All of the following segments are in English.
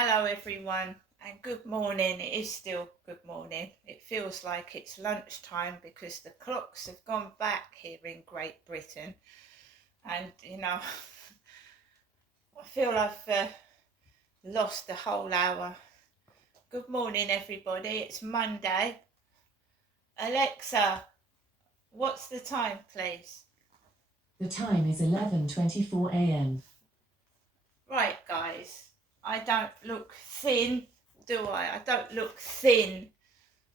Hello everyone and good morning. It is still good morning. It feels like it's lunchtime because the clocks have gone back here in Great Britain, and I feel I've lost a whole hour. Good morning everybody. It's Monday. Alexa, what's the time please? The time is 11:24 a.m. Right guys, I don't look thin, do I? I don't look thin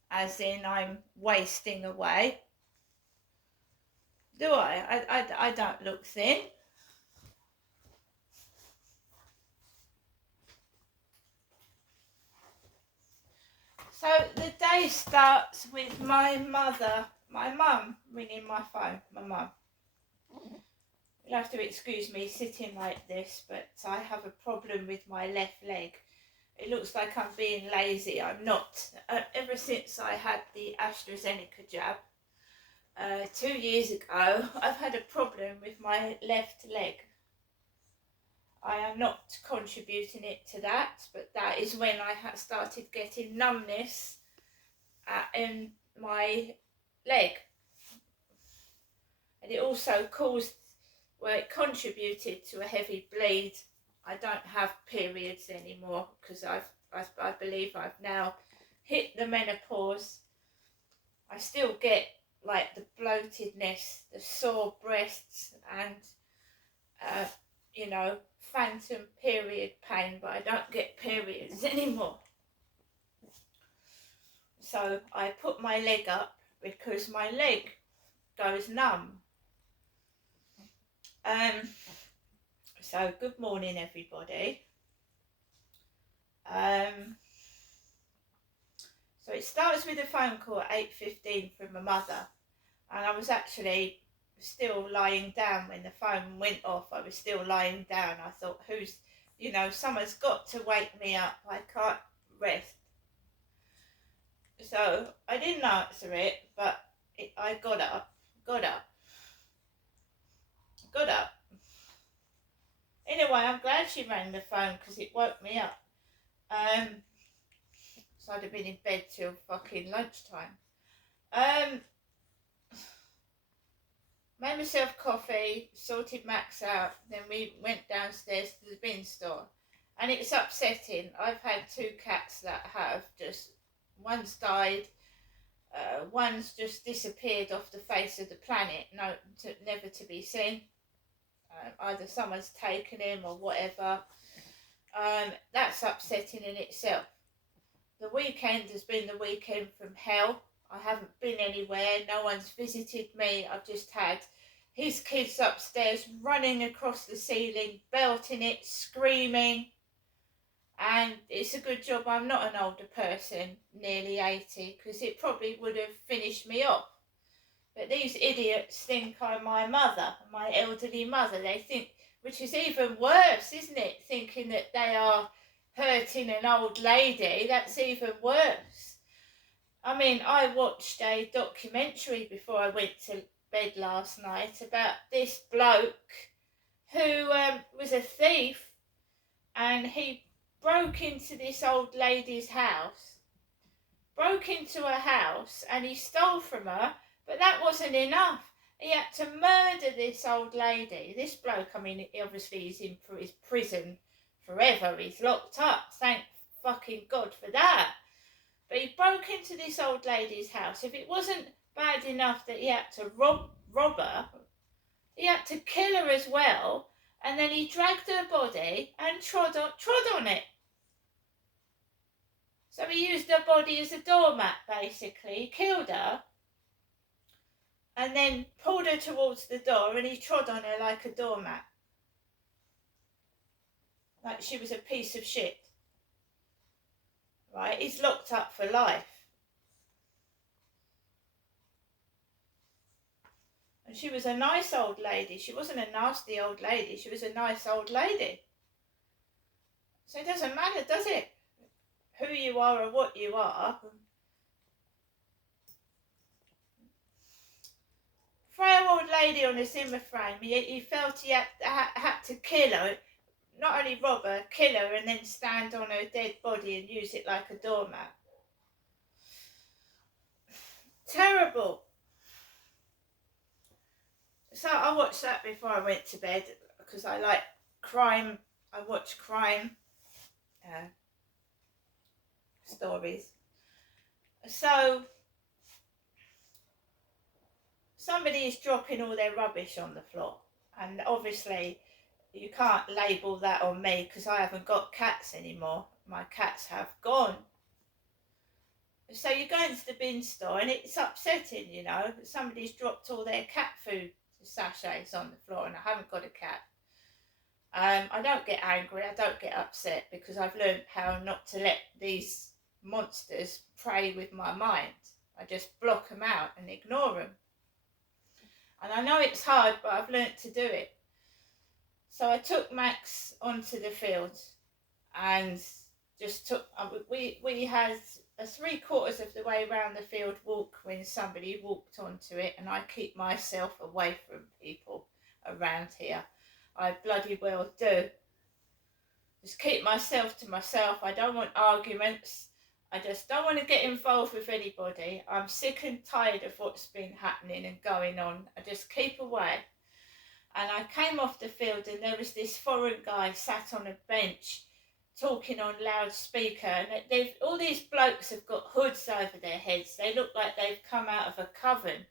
as in I'm wasting away. Do I don't look thin. So the day starts with my mum ringing my phone, my mum. You'll have to excuse me sitting like this, but I have a problem with my left leg. It looks like I'm being lazy. I'm not. Ever since I had the AstraZeneca jab 2 years ago, I've had a problem with my left leg. I am not contributing it to that, but that is when I started getting numbness in my leg. And it also it contributed to a heavy bleed. I don't have periods anymore because I believe I've now hit the menopause. I still get like the bloatedness, the sore breasts, and phantom period pain, but I don't get periods anymore. So I put my leg up because my leg goes numb. So good morning everybody. So it starts with a phone call at 8:15 from my mother, and I was actually still lying down when the phone went off. I was still lying down. I thought, someone's got to wake me up. I can't rest. So I didn't answer it, but I got up. Anyway, I'm glad she rang the phone because it woke me up. So I'd have been in bed till fucking lunchtime. Made myself coffee, sorted Max out, then we went downstairs to the bin store. And it's upsetting. I've had 2 cats that have one's died, one's just disappeared off the face of the planet, never to be seen. Either someone's taken him or whatever. That's upsetting in itself. The weekend has been the weekend from hell. I haven't been anywhere. No one's visited me. I've just had his kids upstairs running across the ceiling, belting it, screaming. And it's a good job I'm not an older person, nearly 80, because it probably would have finished me off. But these idiots think I'm my mother, my elderly mother. They think, which is even worse, isn't it? Thinking that they are hurting an old lady. That's even worse. I mean, I watched a documentary before I went to bed last night about this bloke who was a thief, and he broke into this old lady's house, and he stole from her. But that wasn't enough. He had to murder this old lady. This bloke, I mean, obviously he's in his prison forever. He's locked up. Thank fucking God for that. But he broke into this old lady's house. If it wasn't bad enough that he had to rob her, he had to kill her as well. And then he dragged her body and trod on it. So he used her body as a doormat, basically. He killed her and then pulled her towards the door, and he trod on her like a doormat. Like she was a piece of shit. Right? He's locked up for life. And she was a nice old lady. She wasn't a nasty old lady. She was a nice old lady. So it doesn't matter, does it? Who you are or what you are. Frail old lady on a Zimmer frame. He felt he had to kill her. not only rob her, kill her, and then stand on her dead body and use it like a doormat. Terrible. So I watched that before I went to bed because I like crime. I watch crime stories. So somebody is dropping all their rubbish on the floor, and obviously you can't label that on me because I haven't got cats anymore. My cats have gone. So you go into the bin store and it's upsetting, you know, that somebody's dropped all their cat food sachets on the floor and I haven't got a cat. I don't get angry, I don't get upset because I've learned how not to let these monsters prey with my mind. I just block them out and ignore them. And I know it's hard, but I've learnt to do it. So I took Max onto the field and just took, we had a 3/4 of the way around the field walk when somebody walked onto it, and I keep myself away from people around here. I bloody well do. Just keep myself to myself. I don't want arguments. I just don't want to get involved with anybody. I'm sick and tired of what's been happening and going on. I just keep away. And I came off the field and there was this foreign guy sat on a bench talking on loudspeaker, and they've all these blokes have got hoods over their heads. They look like they've come out of a coven,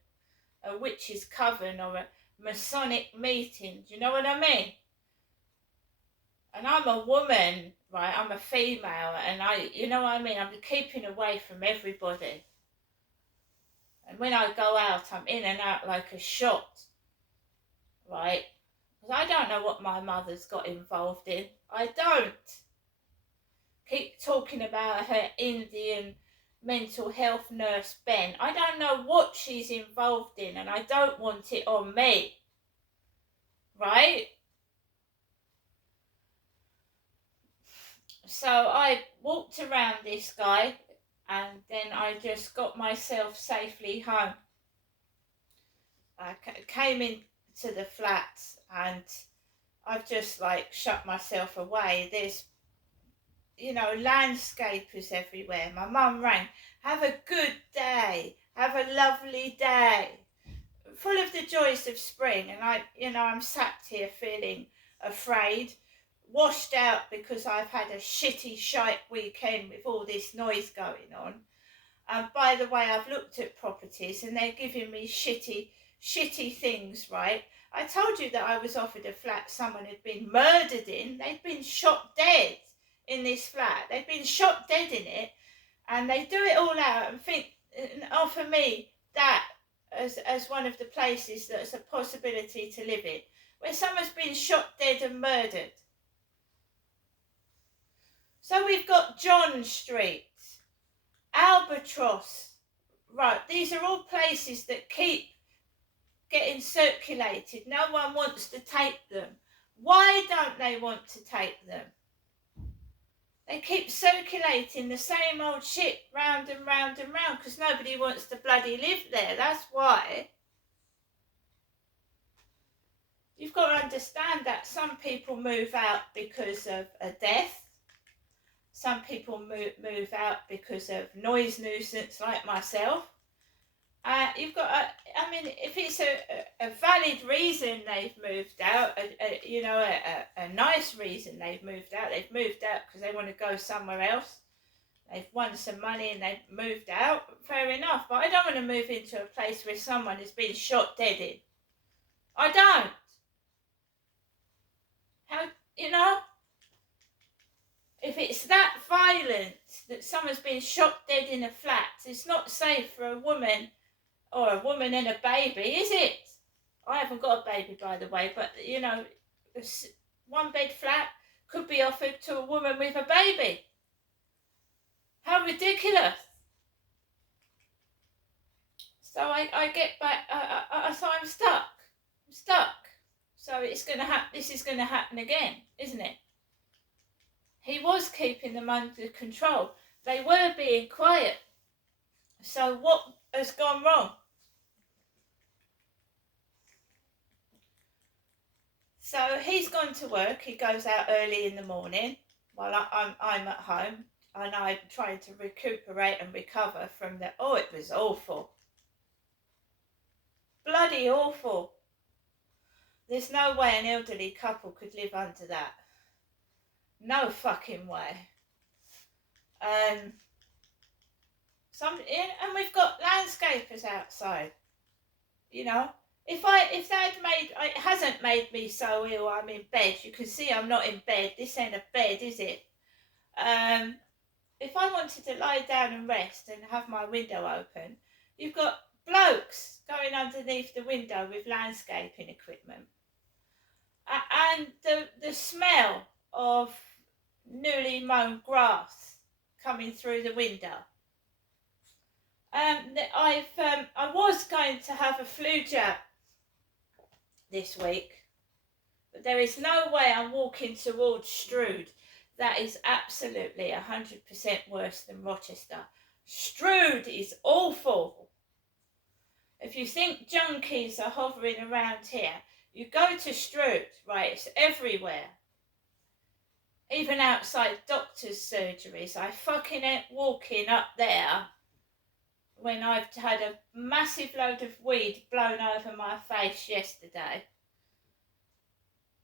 a witch's coven or a Masonic meeting. Do you know what I mean? And I'm a woman, right? I'm a female, and you know what I mean? I'm keeping away from everybody. And when I go out, I'm in and out like a shot, right? Because I don't know what my mother's got involved in. I don't. Keep talking about her Indian mental health nurse, Ben. I don't know what she's involved in, and I don't want it on me, right? So I walked around this guy and then I just got myself safely home. I came into the flat and I've just like shut myself away. There's, you know, landscapers everywhere. My mum rang, have a good day, have a lovely day, full of the joys of spring. And I'm sat here feeling afraid, washed out because I've had a shite weekend with all this noise going on. And by the way, I've looked at properties and they're giving me shitty things, right? I told you that I was offered a flat someone had been murdered in. They'd been shot dead in this flat. They'd been shot dead in it, and they do it all out and offer me that as one of the places that's a possibility to live in, where someone's been shot dead and murdered. So we've got John Street, Albatross, right? These are all places that keep getting circulated. No one wants to take them. Why don't they want to take them? They keep circulating the same old shit round and round and round because nobody wants to bloody live there. That's why. You've got to understand that some people move out because of a death. Some people move out because of noise nuisance, like myself. You've got, if it's a valid reason they've moved out, a nice reason they've moved out because they want to go somewhere else. They've won some money and they've moved out. Fair enough, but I don't want to move into a place where someone has been shot dead in. I don't. How, if it's that violent that someone's been shot dead in a flat, it's not safe for a woman or a woman and a baby, is it? I haven't got a baby, by the way, but, a one-bed flat could be offered to a woman with a baby. How ridiculous. So I get back, so I'm stuck. So this is going to happen again, isn't it? He was keeping them under control. They were being quiet. So what has gone wrong? So he's gone to work. He goes out early in the morning while I'm at home, and I'm trying to recuperate and recover from the. Oh, it was awful. Bloody awful. There's no way an elderly couple could live under that. No fucking way. And we've got landscapers outside. You know, if that had made, it hasn't made me so ill. I'm in bed. You can see I'm not in bed. This ain't a bed, is it? If I wanted to lie down and rest and have my window open, you've got blokes going underneath the window with landscaping equipment. And the smell of newly mown grass coming through the window. I was going to have a flu jab this week, but there is no way I'm walking towards Strood. That is absolutely 100% worse than Rochester. Strood is awful. If you think junkies are hovering around here, you go to Strood, right? It's everywhere. Even outside doctors' surgeries. I fucking ain't walking up there when I've had a massive load of weed blown over my face yesterday.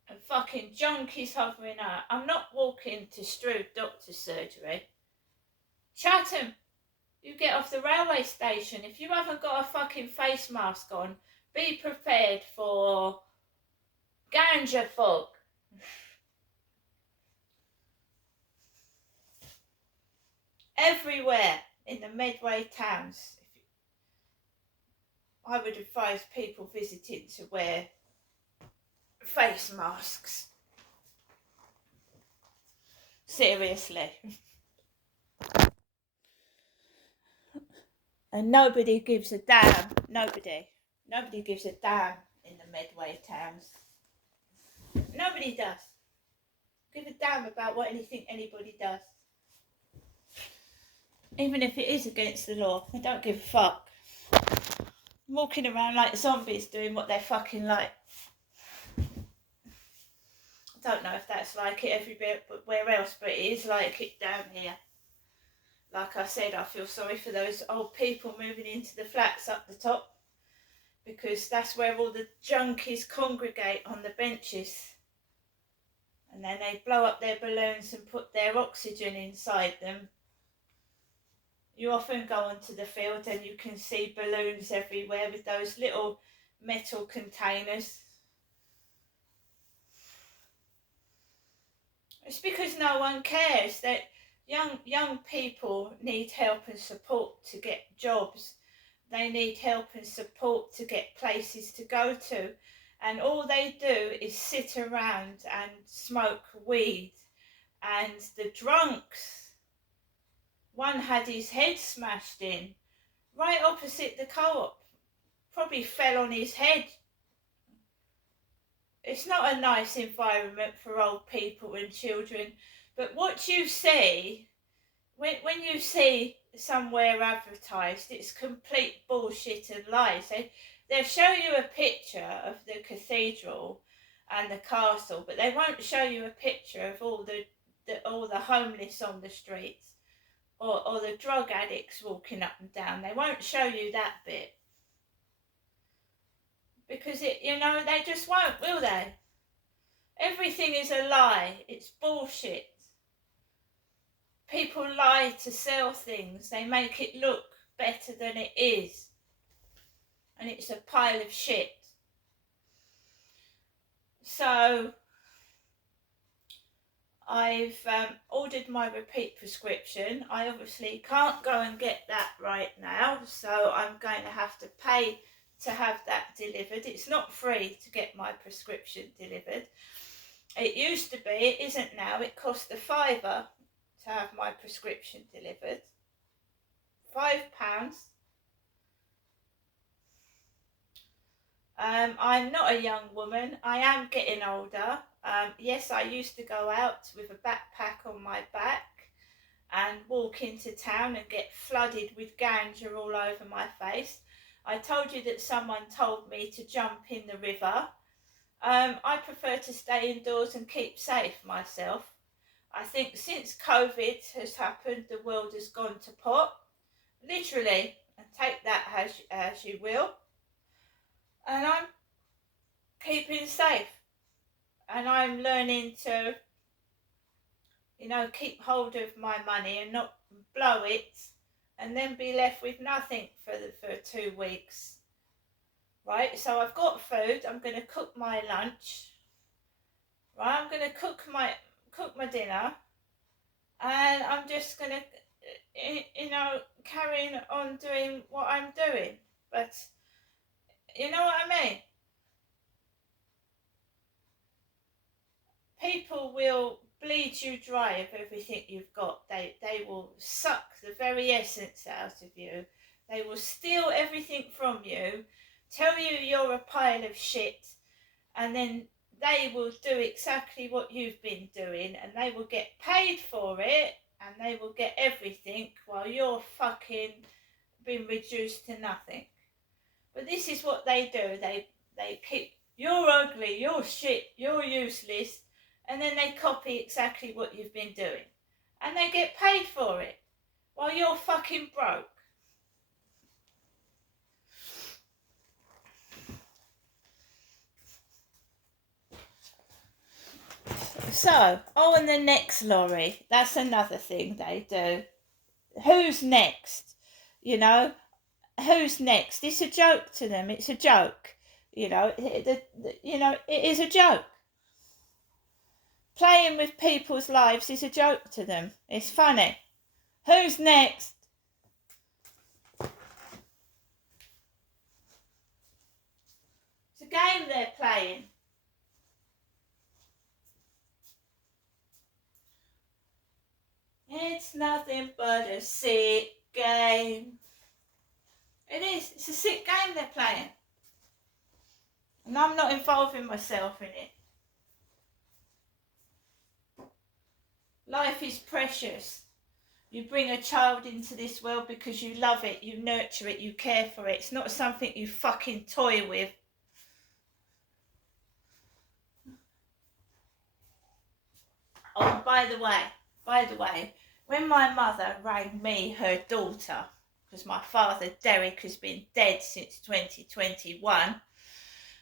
And fucking junkies hovering out. I'm not walking to Strood doctor's surgery. Chatham, you get off the railway station. If you haven't got a fucking face mask on, be prepared for ganja fog. Everywhere in the Medway towns. I would advise people visiting to wear face masks. Seriously. And nobody gives a damn. Nobody gives a damn in the Medway towns. Nobody does. Give a damn about what anybody does. Even if it is against the law, they don't give a fuck. Walking around like zombies doing what they fucking like. I don't know if that's like it everywhere else, but it is like it down here. Like I said, I feel sorry for those old people moving into the flats up the top, because that's where all the junkies congregate, on the benches. And then they blow up their balloons and put their oxygen inside them. You often go onto the field and you can see balloons everywhere with those little metal containers. It's because no one cares that young people need help and support to get jobs. They need help and support to get places to go to. And all they do is sit around and smoke weed. And the drunks, one had his head smashed in right opposite the co-op. Probably fell on his head. It's not a nice environment for old people and children. But what you see, when you see somewhere advertised, it's complete bullshit and lies. They'll show you a picture of the cathedral and the castle, but they won't show you a picture of all the homeless on the streets or the drug addicts walking up and down. They won't show you that bit. Because they just won't, will they? Everything is a lie. It's bullshit. People lie to sell things. They make it look better than it is. And it's a pile of shit. So I've ordered my repeat prescription. I obviously can't go and get that right now, so I'm going to have to pay to have that delivered. It's not free to get my prescription delivered. It used to be, it isn't now. It cost £5 to have my prescription delivered. £5. I'm not a young woman. I am getting older. Yes, I used to go out with a backpack on my back and walk into town and get flooded with ganja all over my face. I told you that someone told me to jump in the river I prefer to stay indoors and keep safe myself. I think since COVID has happened, the world has gone to pot, literally, and take that as you will. And I'm keeping safe, and I'm learning to, keep hold of my money and not blow it, and then be left with nothing for 2 weeks. Right, so I've got food. I'm going to cook my lunch. Right, I'm going to cook my dinner, and I'm just going to, carry on doing what I'm doing. But you know what I mean? People will bleed you dry of everything you've got. They will suck the very essence out of you. They will steal everything from you, tell you you're a pile of shit, and then they will do exactly what you've been doing, and they will get paid for it, and they will get everything while you're fucking been reduced to nothing. But this is what they do. They keep, you're ugly, you're shit, you're useless, and then they copy exactly what you've been doing. And they get paid for it while you're fucking broke. So, on the next lorry, that's another thing they do. Who's next? Who's next? It's a joke to them. It's a joke. It is a joke. Playing with people's lives is a joke to them. It's funny. Who's next? It's a game they're playing. It's nothing but a sick game. It is. It's a sick game they're playing. And I'm not involving myself in it. Life is precious. You bring a child into this world because you love it, you nurture it, you care for it. It's not something you fucking toy with. Oh, by the way, when my mother rang me her daughter, because my father Derek has been dead since 2021,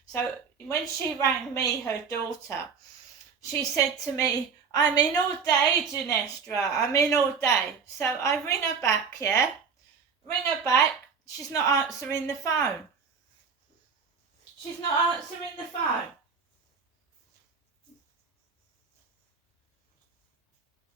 so when she rang me her daughter, she said to me, "I'm in all day, Ginestra, I'm in all day." So I ring her back, yeah? Ring her back, she's not answering the phone. She's not answering the phone.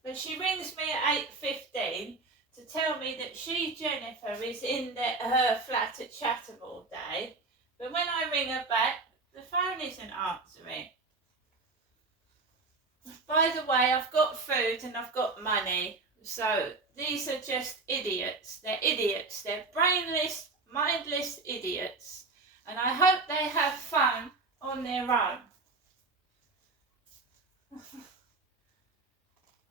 But she rings me at 8:15 to tell me that Jennifer, is in her flat at Chatham all day. But when I ring her back, the phone isn't answering. By the way, I've got food and I've got money. So these are just idiots. They're idiots. They're brainless, mindless idiots. And I hope they have fun on their own.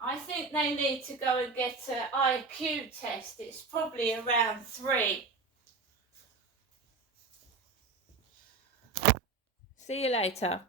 I think they need to go and get an IQ test. It's probably around 3. See you later.